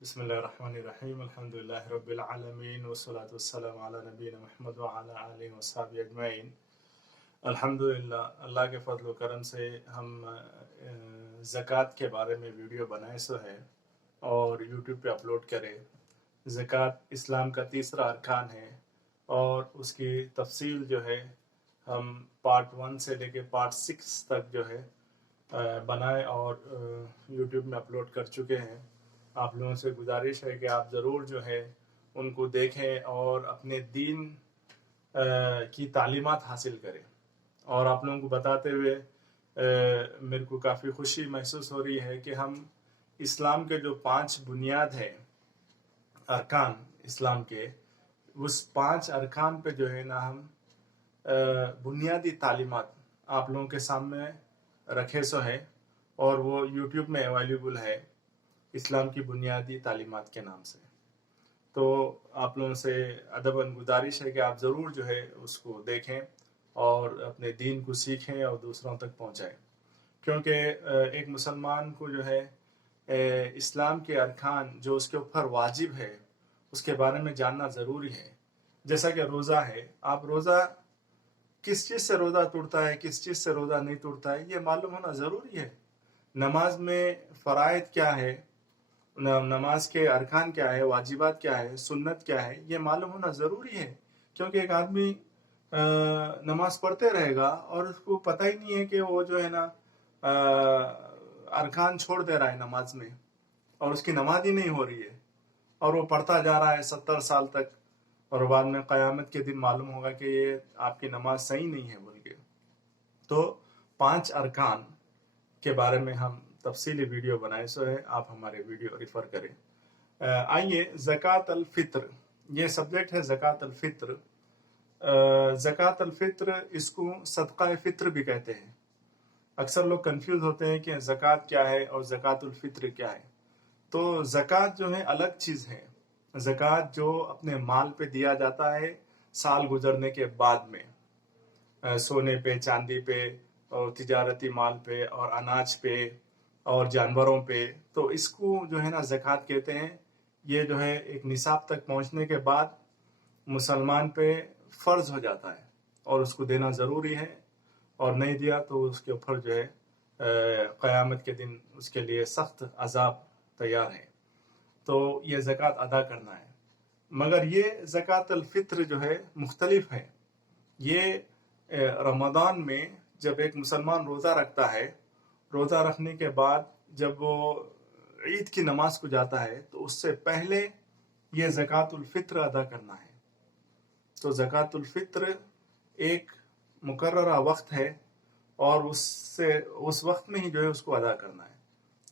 बिस्मिल्लाहिर्रहमानिर्रहीम अल्हम्दुलिल्लाहि रब्बिल आलमीन वस्सलातु वस्सलामु अला नबीना मुहम्मद व अला आलिहि वस्सहबिहि अजमईन। अल्हम्दुलिल्लाह, अल्लाह के फजल व करम से हम ज़कात के बारे में वीडियो बनाए सो है और यूट्यूब पे अपलोड करें। ज़कात इस्लाम का तीसरा अरकान है और उसकी तफसील जो है हम पार्ट 1 से लेके पार्ट 6 तक जो है बनाए और यूट्यूब में अपलोड कर चुके हैं। आप लोगों से गुजारिश है कि आप ज़रूर जो है उनको देखें और अपने दीन की तालीमात हासिल करें। और आप लोगों को बताते हुए मेरे को काफ़ी खुशी महसूस हो रही है कि हम इस्लाम के जो 5 बुनियाद है अरकान इस्लाम के, उस 5 अरकान पे जो है ना हम बुनियादी तालीमात आप लोगों के सामने रखे सो है और वो यूट्यूब में अवेलेबल है इस्लाम की बुनियादी तालीमात के नाम से। तो आप लोगों से अदबन गुजारिश है कि आप ज़रूर जो है उसको देखें और अपने दीन को सीखें और दूसरों तक पहुंचाएं, क्योंकि एक मुसलमान को जो है इस्लाम के अरकान जो उसके ऊपर वाजिब है उसके बारे में जानना ज़रूरी है। जैसा कि रोज़ा है, आप रोज़ा किस चीज़ से रोज़ा टूटता है, किस चीज़ से रोज़ा नहीं टूटता है, ये मालूम होना ज़रूरी है। नमाज में फ़राइद क्या है, नमाज के अरकान क्या है, वाजिबात क्या है, सुन्नत क्या है, ये मालूम होना ज़रूरी है। क्योंकि एक आदमी नमाज पढ़ते रहेगा और उसको पता ही नहीं है कि वो जो है ना अरकान छोड़ दे रहा है नमाज में और उसकी नमाज ही नहीं हो रही है और वो पढ़ता जा रहा है 70 साल तक, और बाद में क़यामत के दिन मालूम होगा कि ये आपकी नमाज सही नहीं है बोल के। तो 5 अरकान के बारे में हम तफसीली वीडियो बनाए सो है, आप हमारे वीडियो रिफ़र करें। आइए, ज़कात अल फ़ित्र, ये सब्जेक्ट है ज़कात अल फ़ित्र। ज़कात अल फ़ित्र इसको सदक़ा फ़ित्र भी कहते हैं। अक्सर लोग कंफ्यूज होते हैं कि ज़कात क्या है और ज़कातुल फ़ित्र क्या है। तो ज़कात जो है अलग चीज़ है। ज़कात जो अपने माल पे दिया जाता है साल गुजरने के बाद में, सोने पे, चांदी पे और तिजारती माल पे और अनाज पे और जानवरों पे, तो इसको जो है ना ज़कात कहते हैं। ये जो है एक निसाब तक पहुंचने के बाद मुसलमान पे फ़र्ज़ हो जाता है और उसको देना ज़रूरी है, और नहीं दिया तो उसके ऊपर जो है क़यामत के दिन उसके लिए सख्त अज़ाब तैयार है। तो ये ज़कात अदा करना है। मगर ये ज़कात अल फ़ित्र जो है मुख्तलिफ है। ये रमज़ान में जब एक मुसलमान रोज़ा रखता है, रोज़ा रखने के बाद जब वो ईद की नमाज को जाता है तो उससे पहले ये ज़कातुल फ़ित्र अदा करना है। तो ज़कातुल फ़ित्र एक मुकर्ररा वक्त है और उस वक्त में ही जो है उसको अदा करना है,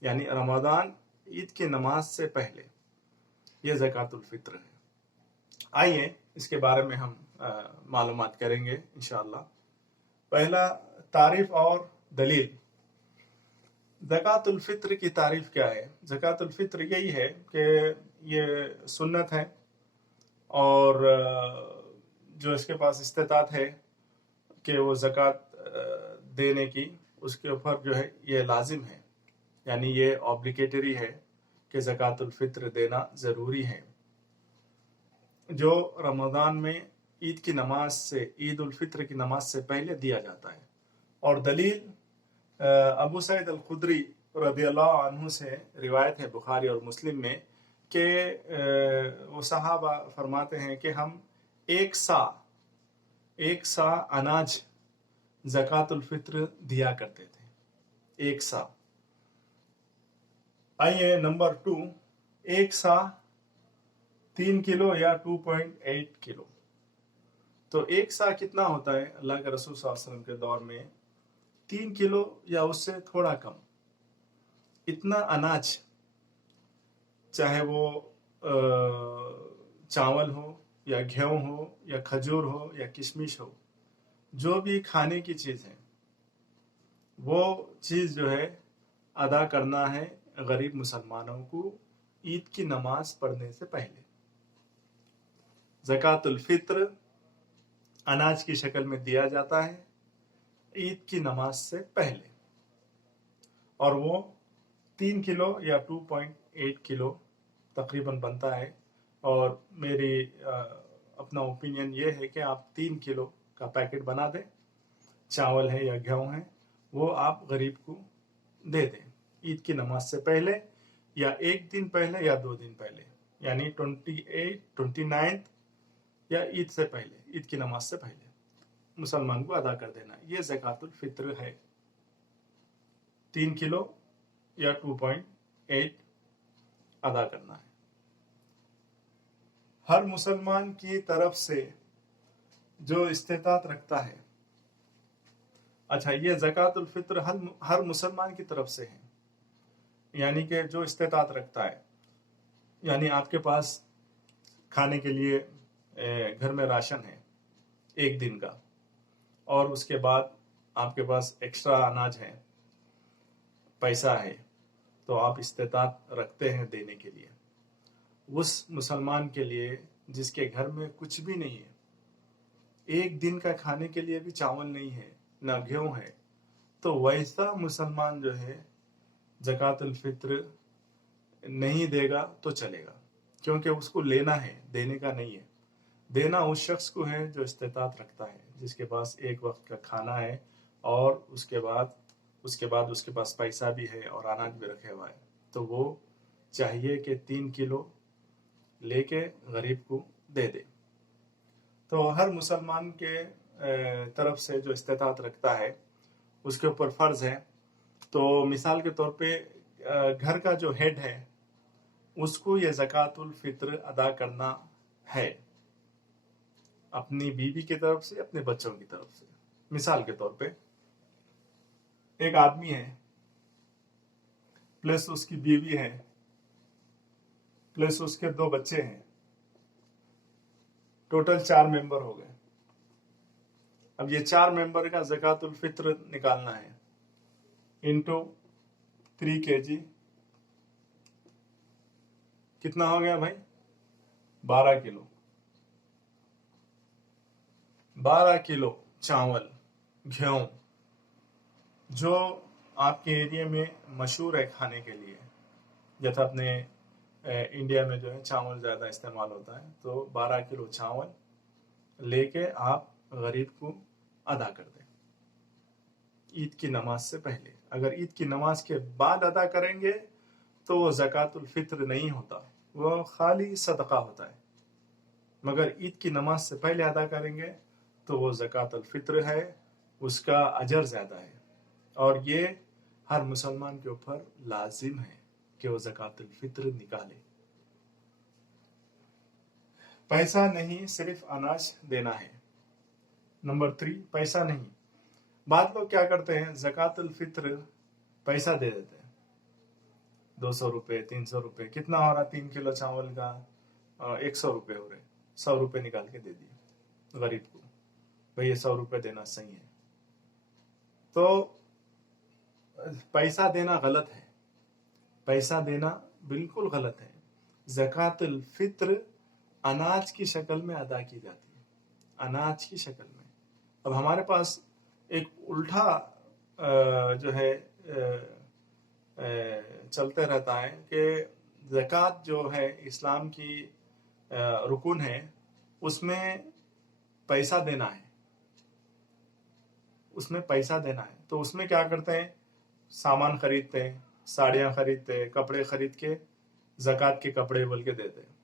यानी रमज़ान ईद की नमाज से पहले ये ज़कातुल फ़ित्र है। आइए इसके बारे में हम मालूमात करेंगे इंशाअल्लाह। पहला, तारीफ़ और दलील। ज़कातुल फ़ित्र की तारीफ़ क्या है? ज़कातुल फ़ित्र यही है कि ये सुन्नत है और जो इसके पास इस्तिताअत है कि वो ज़कात देने की, उसके ऊपर जो है ये लाजिम है, यानी ये ऑब्लिगेटरी है कि ज़कातुल फ़ित्र देना ज़रूरी है, जो रमज़ान में ईद की नमाज से, ईद उल फ़ित्र की नमाज से पहले दिया जाता है। और दलील अबू सईद अल खुदरी रज़ियल्लाहु अन्हु से रिवायत है बुखारी और मुस्लिम में कि वो सहाबा फरमाते हैं कि हम एक सा अनाज ज़कातुल फ़ित्र दिया करते थे, एक सा। आइए नंबर 2, एक सा 3 किलो या 2.8 किलो। तो एक सा कितना होता है? अल्लाह के रसूल सल्लल्लाहु अलैहि वसल्लम के दौर में 3 किलो या उससे थोड़ा कम, इतना अनाज, चाहे वो चावल हो या गेहूं हो या खजूर हो या किशमिश हो, जो भी खाने की चीज़ है, वो चीज़ जो है अदा करना है गरीब मुसलमानों को ईद की नमाज पढ़ने से पहले। ज़कातुल फ़ित्र अनाज की शक्ल में दिया जाता है ईद की नमाज से पहले, और वो 3 किलो या 2.8 किलो तकरीबन बनता है। और मेरी अपना ओपिनियन ये है कि आप 3 किलो का पैकेट बना दें, चावल है या गेहूँ है, वो आप गरीब को दे दें ईद की नमाज से पहले, या 1 दिन पहले या 2 दिन पहले, यानी 28, 29 या ईद से पहले, ईद की नमाज से पहले मुसलमान को अदा कर देना। ये ज़कातुल फित्र है। 3 किलो या 2.8 अदा करना है। हर मुसलमान की तरफ से जो इस्तेतात रखता है, अच्छा ये ज़कातुल फित्र हर मुसलमान की तरफ से है, यानी कि जो इस्तेतात रखता है, यानी आपके पास खाने के लिए घर में राशन है 1 दिन का, और उसके बाद आपके पास एक्स्ट्रा अनाज है, पैसा है, तो आप इस्तेतात रखते हैं देने के लिए उस मुसलमान के लिए जिसके घर में कुछ भी नहीं है, 1 दिन का खाने के लिए भी चावल नहीं है, ना गेहूं है, तो वैसा मुसलमान जो है ज़कातुल फित्र नहीं देगा तो चलेगा, क्योंकि उसको लेना है, देने का नहीं है। देना उस शख्स को है जो इस्तेतात रखता है, जिसके पास एक वक्त का खाना है और उसके बाद उसके पास पैसा भी है और अनाज भी रखे हुआ है, तो वो चाहिए कि 3 किलो लेके गरीब को दे दे। तो हर मुसलमान के तरफ से जो इस्तेतात रखता है उसके ऊपर फ़र्ज है। तो मिसाल के तौर पे घर का जो हेड है उसको ये ज़कातुल फित्र अदा करना है, अपनी बीवी की तरफ से, अपने बच्चों की तरफ से। मिसाल के तौर पे एक आदमी है प्लस उसकी बीवी है प्लस उसके 2 बच्चे हैं, टोटल 4 मेंबर हो गए। अब ये 4 मेंबर का ज़कातुल फित्र निकालना है इंटू 3 kg, कितना हो गया भाई? 12 किलो। 12 किलो चावल, गेहूं, जो आपके एरिया में मशहूर है खाने के लिए, जैसे अपने इंडिया में जो है चावल ज़्यादा इस्तेमाल होता है, तो 12 किलो चावल लेके आप गरीब को अदा कर दें ईद की नमाज से पहले। अगर ईद की नमाज के बाद अदा करेंगे तो वो ज़कातुल फित्र नहीं होता, वो खाली सदका होता है। मगर ईद की नमाज से पहले अदा करेंगे तो वो ज़कातुल फित्र है, उसका अजर ज़्यादा है, और ये हर मुसलमान के ऊपर लाजिम है कि वो ज़कातुल फित्र निकाले। पैसा नहीं, सिर्फ अनाज देना है। नंबर 3, पैसा नहीं। बाद लोग क्या करते हैं, ज़कातुल फित्र पैसा दे देते हैं, 200 रुपये, 300 रुपये, कितना हो रहा 3 किलो चावल का? 100 रुपये हो रहे, 100 रुपये निकाल के दे दिए गरीब को, भाई ये 100 रुपये देना सही है। तो पैसा देना गलत है, पैसा देना बिल्कुल गलत है। ज़कातुल फित्र अनाज की शक्ल में अदा की जाती है, अनाज की शक्ल में। अब हमारे पास एक उल्टा जो है चलते रहता है कि ज़कात जो है इस्लाम की रुकन है, उसमें पैसा देना है, उसमें पैसा देना है। तो उसमें क्या करते हैं, सामान खरीदते हैं, साड़ियाँ खरीदते हैं, कपड़े खरीद के ज़कात के कपड़े बोल के देते हैं।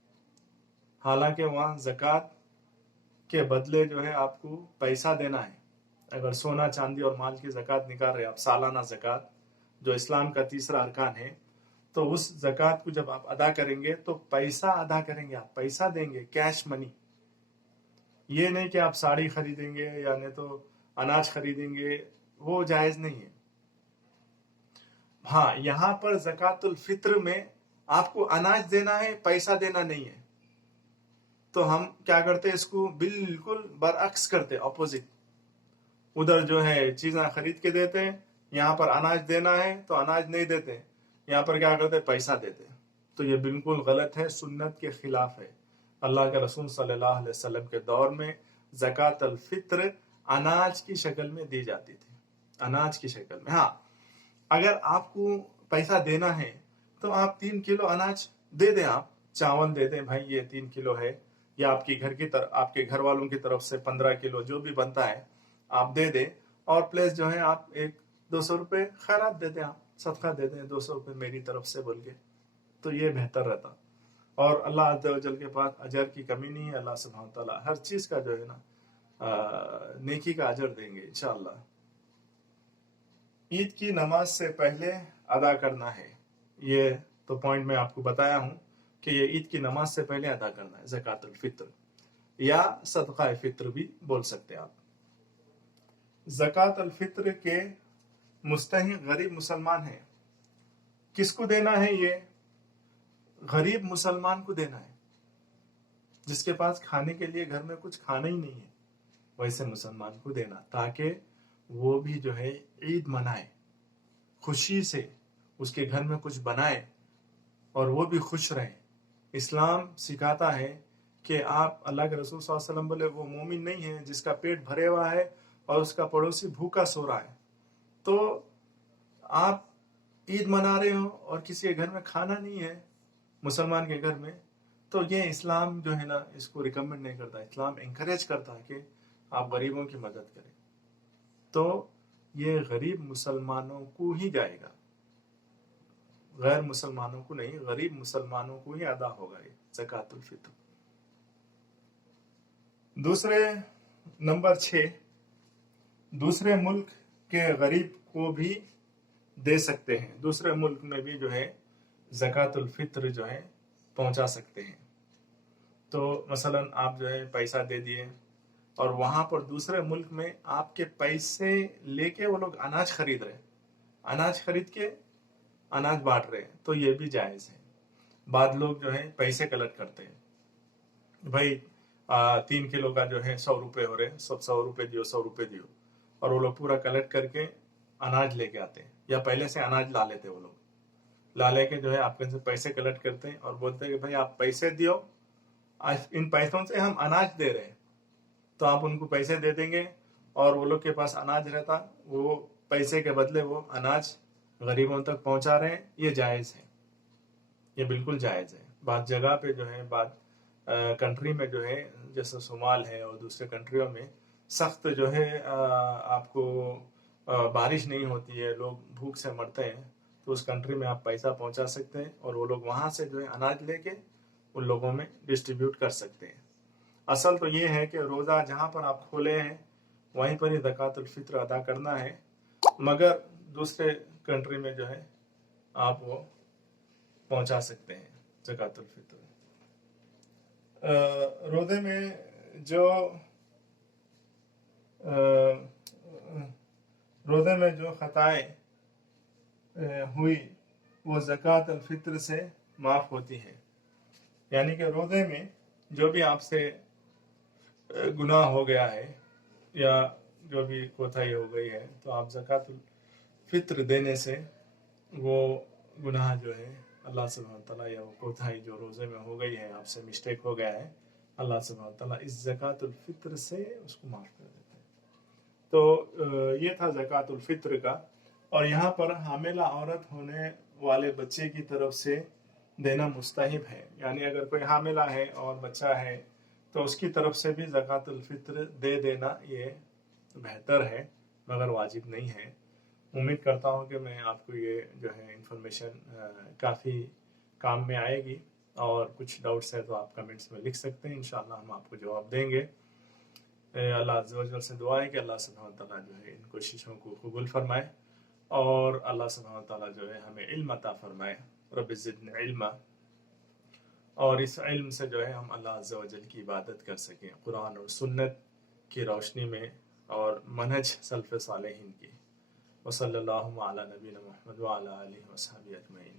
हालांकि वहाँ ज़कात के बदले जो है आपको पैसा देना है। अगर सोना चांदी और माल की ज़कात निकाल रहे आप, सालाना ज़कात जो इस्लाम का तीसरा अरकान है, तो उस ज़कात को जब आप अदा करेंगे तो पैसा अदा करेंगे, आप पैसा देंगे, कैश मनी। ये नहीं कि आप साड़ी खरीदेंगे या नहीं तो अनाज खरीदेंगे, वो जायज़ नहीं है। हाँ, यहाँ पर ज़कातुल फित्र में आपको अनाज देना है, पैसा देना नहीं है। तो हम क्या करते हैं, इसको बिल्कुल बरअक्स करते, अपोजिट। उधर जो है चीज़ें खरीद के देते हैं, यहाँ पर अनाज देना है तो अनाज नहीं देते, यहाँ पर क्या करते हैं, पैसा देते हैं। तो ये बिल्कुल गलत है, सुन्नत के खिलाफ है। अल्लाह के रसूल सल्लल्लाहु अलैहि वसल्लम के दौर में ज़कातुल फित्र अनाज की शक्ल में दी जाती थी, अनाज की शक्ल में। हाँ, अगर आपको पैसा देना है तो आप 3 किलो अनाज दे दें आप, चावल दे दें भाई ये 3 किलो है, या आपके घर वालों की तरफ से 15 किलो जो भी बनता है आप दे दें, और प्लस जो है आप एक 200 रुपये खैरात दे दें, आप सदका दे दें 200 रुपये मेरी तरफ से बोल के, तो ये बेहतर रहता। और अल्लाह अज़्ज़ व जल के पास अजर की कमी नहीं है, अल्लाह सुब्हानहू तआला हर चीज़ का जो है ना नेकी का अजर देंगे इंशाअल्लाह। ईद की नमाज से पहले अदा करना है, ये तो पॉइंट मैं आपको बताया हूँ कि ये ईद की नमाज से पहले अदा करना है ज़कातुल फित्र, या सदका फित्र भी बोल सकते हैं आप। ज़कातुल फित्र के मुस्तहिक गरीब मुसलमान हैं। किसको देना है? ये गरीब मुसलमान को देना है, जिसके पास खाने के लिए घर में कुछ खाना ही नहीं है, वैसे मुसलमान को देना, ताकि वो भी जो है ईद मनाए खुशी से, उसके घर में कुछ बनाए और वो भी खुश रहे। इस्लाम सिखाता है कि आप, अल्लाह के रसूल सल्लल्लाहु अलैहि वसल्लम बोले वो मोमिन नहीं है जिसका पेट भरे हुआ है और उसका पड़ोसी भूखा सो रहा है। तो आप ईद मना रहे हो और किसी के घर में खाना नहीं है, मुसलमान के घर में, तो ये इस्लाम जो है ना इसको रिकमेंड नहीं करता। इस्लाम इंकरेज करता है कि आप गरीबों की मदद करें। तो ये गरीब मुसलमानों को ही जाएगा, गैर मुसलमानों को नहीं, गरीब मुसलमानों को ही अदा होगा ये ज़कातुल फित्र। दूसरे नंबर 6, दूसरे मुल्क के गरीब को भी दे सकते हैं, दूसरे मुल्क में भी जो है ज़कातुल फित्र जो है पहुंचा सकते हैं। तो मसलन आप जो है पैसा दे दिए और वहां पर दूसरे मुल्क में आपके पैसे लेके वो लोग अनाज खरीद रहे, अनाज खरीद के अनाज बांट रहे हैं, तो ये भी जायज़ है। बाद लोग जो है पैसे कलेक्ट करते हैं, भाई 3 किलो का जो है 100 रुपये हो रहे हैं, सब 100 रुपये दियो 100 रुपये दियो, और वो लोग पूरा कलेक्ट करके अनाज लेके आते हैं, या पहले से अनाज ला लेते हैं। वो लोग ला लेके जो है आपके से पैसे कलेक्ट करते हैं और बोलते हैं कि भाई आप पैसे दियो, इन पैसों से हम अनाज दे रहे हैं, तो आप उनको पैसे दे देंगे और वो लोग के पास अनाज रहता, वो पैसे के बदले वो अनाज गरीबों तक पहुंचा रहे हैं। ये जायज़ है, ये बिल्कुल जायज़ है। बाद जगह पे जो है, बाद कंट्री में जो है, जैसे सोमाल है और दूसरे कंट्रियों में सख्त जो है आपको बारिश नहीं होती है, लोग भूख से मरते हैं, तो उस कंट्री में आप पैसा पहुंचा सकते हैं और वो लोग वहां से जो है अनाज लेके उन लोगों में डिस्ट्रीब्यूट कर सकते हैं। असल तो ये है कि रोज़ा जहाँ पर आप खोले हैं वहीं पर ही ज़कातुल फित्र अदा करना है, मगर दूसरे कंट्री में जो है आप वो पहुंचा सकते हैं ज़कातुल फित्र। रोज़े में जो रोज़े में जो खताएं हुई वो ज़कातुल फित्र से माफ़ होती हैं। यानी कि रोज़े में जो भी आपसे गुनाह हो गया है या जो भी कोताही हो गई है, तो आप ज़कातुल फित्र देने से वो गुनाह जो है अल्लाह सुब्हानहू तआला, या वो कोताही जो रोज़े में हो गई है, आपसे मिस्टेक हो गया है, अल्लाह सुब्हानहू तआला इस ज़कातुल फित्र से उसको माफ़ कर देते हैं। तो ये था ज़कातुल फित्र का। और यहाँ पर हामिला औरत होने वाले बच्चे की तरफ से देना मुस्तहिब है, यानी अगर कोई हामिला है और बच्चा है तो उसकी तरफ से भी ज़कातुल फित्र दे देना ये बेहतर है, मगर वाजिब नहीं है। उम्मीद करता हूँ कि मैं आपको ये जो है इंफॉर्मेशन काफ़ी काम में आएगी, और कुछ डाउट्स है तो आप कमेंट्स में लिख सकते हैं, इंशाअल्लाह हम आपको जवाब देंगे। अल्लाह अज़्ज़ व जल से दुआ है कि अल्लाह सुब्हानहू तआला जो है इन कोशिशों को कबूल फरमाए, और अल्लाह सुब्हानहू तआला जो है हमें इल्म अता फरमाए, रब्बि ज़िदनी इल्मा, और इस इल्म से जो है हम अल्लाह अज़्ज़ व जल की इबादत कर सकें कुरान और सुन्नत की रोशनी में, और मनहज सल्फ़ सालेहीन की। वसल्लल्लाहु अला नबीना मुहम्मद व अला आलिहि व अस्हाबिहि अजमईन।